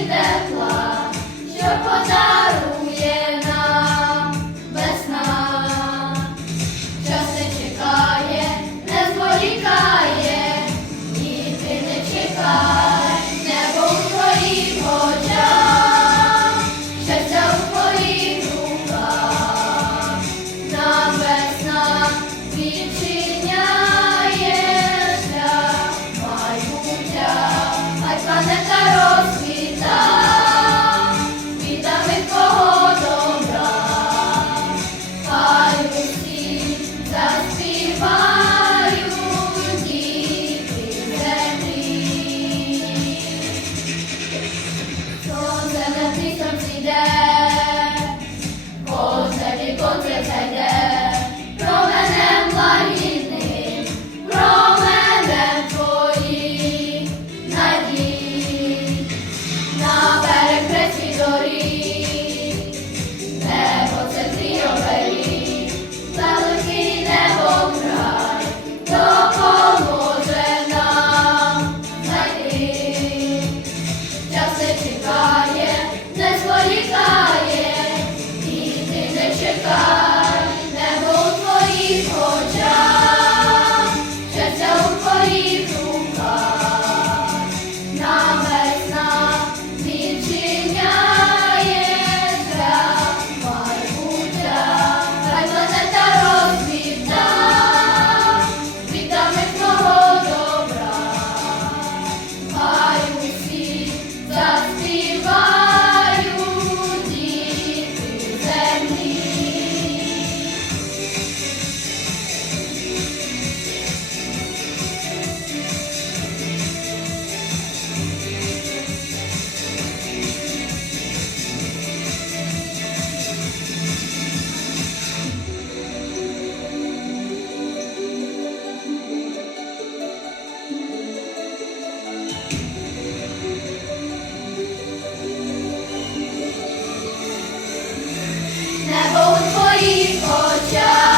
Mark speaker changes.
Speaker 1: тепла, що подарує нам весна, час не чекає, не зволікає, і ти не чекай, небо у твоїх очах, щастя у твоїх руках, нам. Yeah. Небо у твоїх очах.